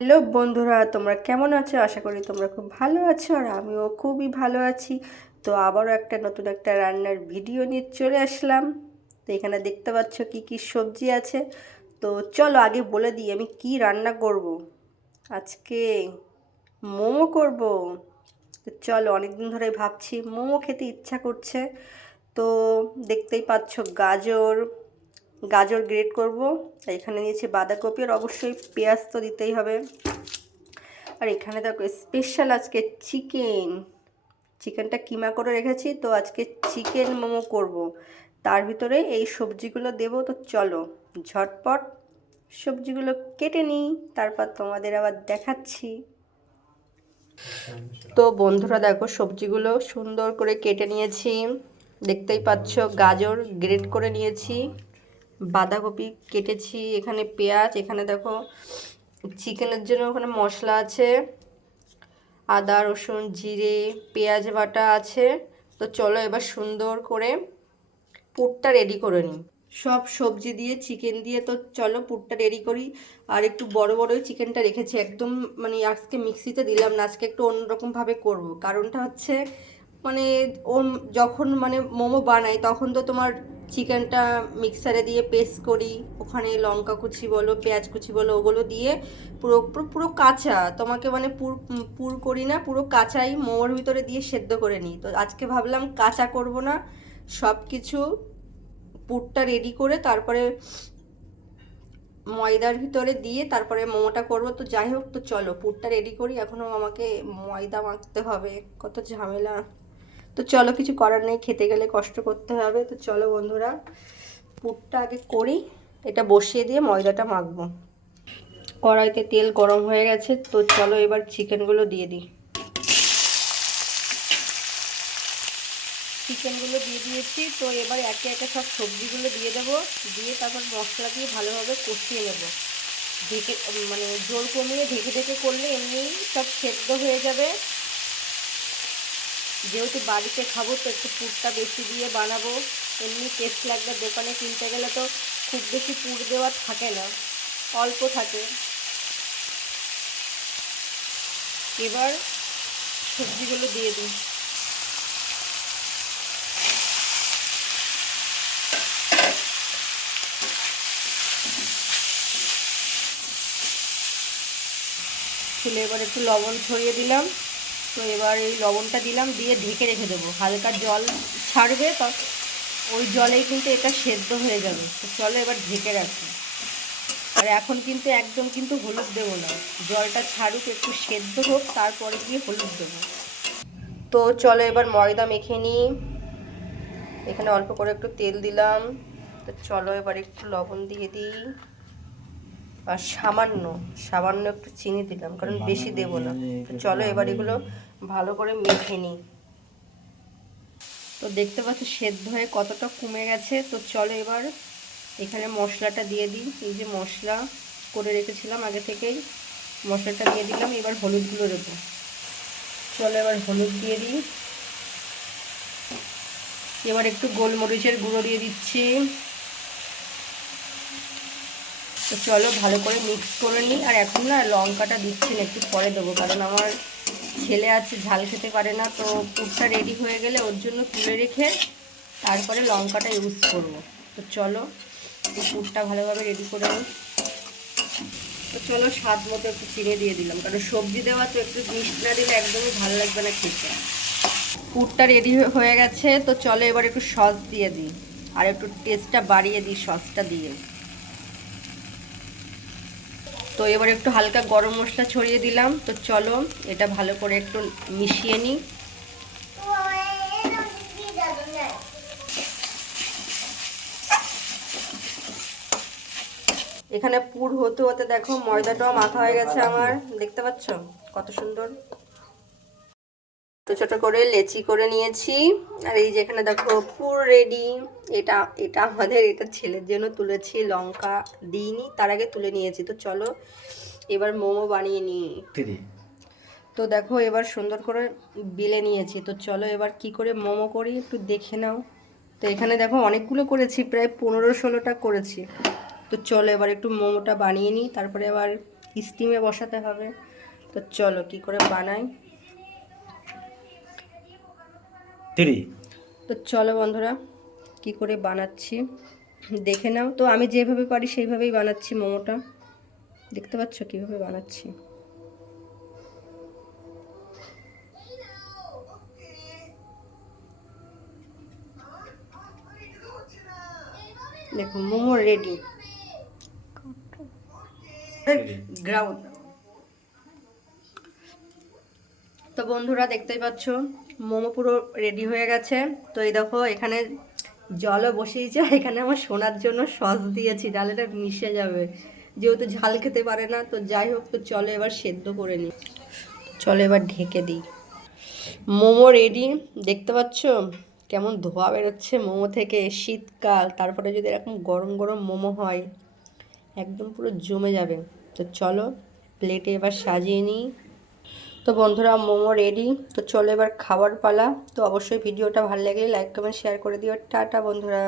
Hello বন্ধুরা, তোমরা কেমন আছো? আশা করি তোমরা খুব ভালো আছো আর আমিও খুবই ভালো আছি। তো আবারও একটা নতুন একটা রান্নার ভিডিও নিয়ে চলে আসলাম। তো এখানে দেখতে পাচ্ছ কি কি সবজি আছে। তো চলো আগে বলে দিই, আমি কি রান্না করব? আজকে মোমো করব। তো চলো, অনেকদিন ধরে ভাবছি, মোমো খেতে ইচ্ছা করছে। তো দেখতেই পাচ্ছ গাজর গাজর গ্রেট করব। এখানে নিয়েছি বাঁধাকপি আর অবশ্যই পেঁয়াজ তো দিতেই হবে। আর এখানে দেখো স্পেশাল আজকে চিকেন চিকেনটা কিমা করে রেখেছি? তো আজকে চিকেন মোমো করব। তার ভিতরে এই সবজিগুলো দেবো। তো চলো ঝটপট সবজিগুলো কেটে নিই, তারপর তোমাদের আবার দেখাচ্ছি। তো বন্ধুরা দেখো সবজিগুলো সুন্দর করে কেটে নিয়েছি। দেখতেই পাচ্ছ গাজর গ্রেট করে নিয়েছি। বাঁধাকপি কেটেছি, এখানে পেঁয়াজ, এখানে দেখো চিকেনের জন্য ওখানে মশলা আছে, আদা, রসুন, জিরে, পেঁয়াজ বাটা আছে। তো চলো এবার সুন্দর করে পুরটা রেডি করে নিই। সব সবজি দিয়ে চিকেন দিয়ে তো চলো পুরটা রেডি করি। আর একটু বড় বড়ই চিকেনটা রেখেছি, একদম মানে আজকে মিক্সিতে দিলাম না, আজকে একটু অন্যরকমভাবে করব। কারণটা হচ্ছে মানে ও যখন মানে মোমো বানাই, তখন তো তোমার চিকেনটা মিক্সারে দিয়ে পেস্ট করি, ওখানে লঙ্কা কুচি বলো, পেঁয়াজ কুচি বলো, ওগুলো দিয়ে পুরো পুরো পুরো কাঁচা, তোমাকে মানে পুর পুর করি না, পুরো কাঁচাই মোমোর ভিতরে দিয়ে সেদ্ধ করে নিই। তো আজকে ভাবলাম কাঁচা করব না সব কিছু পুরটা রেডি করে তারপরে ময়দার ভিতরে দিয়ে তারপরে মোমোটা করব। তো যাই হোক, তো চলো পুরটা রেডি করি, এখনও আমাকে ময়দা মাখতে হবে, কত ঝামেলা। তো চলো কিছু করার নেই, খেতে গেলে কষ্ট করতে হবে। তো চলো বন্ধুরা, পুরটা আগে করি, এটা বসিয়ে দিয়ে ময়দাটা মাখবো। কড়াইতে তেল গরম হয়ে গেছে, তো চলো এবার চিকেনগুলো দিয়ে দিই। চিকেনগুলো দিয়ে দিয়েছি, তো এবার একে একে সব সবজিগুলো দিয়ে দেবো, দিয়ে তারপর মশলা দিয়ে ভালোভাবে কষিয়ে নেব। ঢেকে মানে জোর কমিয়ে ঢেকে ঢেকে করলে এমনি সব সেদ্ধ হয়ে যাবে। যেহেতু বাড়িতে খাব তো একটু পুরটা বেশি দিয়ে বানাবো। এমনি টেস্ট লাগবে দোকানে কিনতে গেলে তো খুব বেশি পুর দেওয়া থাকে না, অল্প থাকে। এবার সবজিগুলো দিয়ে দিই। তুলে এবার একটু লবণ ছড়িয়ে দিলাম। তো এবার এই লবণটা দিলাম, দিয়ে ঢেকে রেখে দেবো। হালকা জল ছাড়বে, তো ওই জলেই কিন্তু এটা সেদ্ধ হয়ে যাবে। তো চলো এবার ঢেকে রাখি। আর এখন কিন্তু একদম কিন্তু হলুদ দেবো না। জলটা ছাড়ুক, একটু সেদ্ধ হোক, তারপরে গিয়ে হলুদ দেবো। তো চলো এবার ময়দা মেখে নিই। এখানে অল্প করে একটু তেল দিলাম। তো চলো এবার একটু লবণ দিয়ে দিই। আর সামান্য সামান্য একটু চিনি দিলাম কারণ বেশি দেব না। তো চলো এবার এগুলো ভালো করে মেখে নিই। তো দেখতে পাচ্ছ সেদ্ধ হয়ে কতটা কমে গেছে। তো চলো এবার এখানে মশলাটা দিয়ে দিই। এই যে মশলা করে রেখেছিলাম আগে থেকেই মশলাটা দিয়ে দিলাম। এবার হলুদগুলো দেবো। চলো এবার হলুদ দিয়ে দিই। এবার একটু গোলমরিচের গুঁড়ো দিয়ে দিচ্ছি। তো চলো ভালো করে মিক্স করে নিই। আর এখন না লঙ্কাটা দিচ্ছি না, একটু পরে দেবো, কারণ আমার ছেলে আছে, ঝাল খেতে পারে না, তো পুরটা রেডি হয়ে গেলে ওর জন্য তুলে রেখে তারপরে লঙ্কাটা ইউজ করব। তো চলো পুরটা ভালোভাবে রেডি করে নিই। তো চলো স্বাদ মতো একটু চিড়ে দিয়ে দিলাম, কারণ সবজি দেওয়া তো একটু মিষ্টি না দিলে একদমই ভালো লাগবে না খেতে। পুরটা রেডি হয়ে গেছে, তো চলো এবার একটু সস দিয়ে দিই। আর একটু টেস্টটা বাড়িয়ে দিই সসটা দিয়ে। তো এবার একটু হালকা গরম মশলা ছড়িয়ে দিলাম। তো চলো, এটা ভালো করে একটু মিশিয়ে নিই। এখানে পুর হতে হতে দেখো ময়দাটাও মাথা হয়ে গেছে আমার। দেখতে পাচ্ছ? কত সুন্দর। ছোট ছোট করে লেচি করে নিয়েছি। আর এই যে এখানে দেখো পুর রেডি। এটা এটা আমাদের এটা ছেলের জন্য তুলেছি লঙ্কা দিইনি তার আগে তুলে নিয়েছি। তো চলো এবার মোমো বানিয়ে নিই। তো দেখো এবার সুন্দর করে বেলে নিয়েছি। তো চলো এবার কি করে মোমো করি একটু দেখে নাও। তো এখানে দেখো অনেকগুলো করেছি প্রায় পনেরো ষোলোটা করেছি। তো চলো এবার একটু মোমোটা বানিয়ে নিই তারপরে আবার স্টিমে বসাতে হবে। তো চলো কি করে বানাই। থ্রি তো চলো বন্ধুরা, কি করে বানাচ্ছি? দেখে নাও। তো আমি যেভাবে পারি সেইভাবেই বানাচ্ছি মোমোটা। দেখতে পাচ্ছ কীভাবে বানাচ্ছি? দেখো, মোমো রেডি গ্রাউন্ড তো বন্ধুরা, দেখতেই পাচ্ছ মোমো পুরো রেডি হয়ে গেছে। তো এই দেখো, এখানে জলও বসিয়েছে, আর এখানে আমার শোনার জন্য সস দিয়েছি ডালেটা মিশে যাবে। যেহেতু ঝাল খেতে পারে না, তো যাই হোক, তো চলো এবার সেদ্ধ করে নিই। চলো এবার ঢেকে দিই। মোমো রেডি দেখতে পাচ্ছ? কেমন ধোয়া বেরোচ্ছে মোমো থেকে, শীতকাল, তারপরে যদি এরকম গরম গরম মোমো হয়, একদম পুরো জমে যাবে। তো চলো প্লেটে এবার সাজিয়ে নিই। তো বন্ধুরা, মোমো রেডি তো চলো এবার খাবার পালা। তো অবশ্যই ভিডিওটা ভালো লাগলে লাইক কমেন্ট শেয়ার করে দিও। টাটা বন্ধুরা।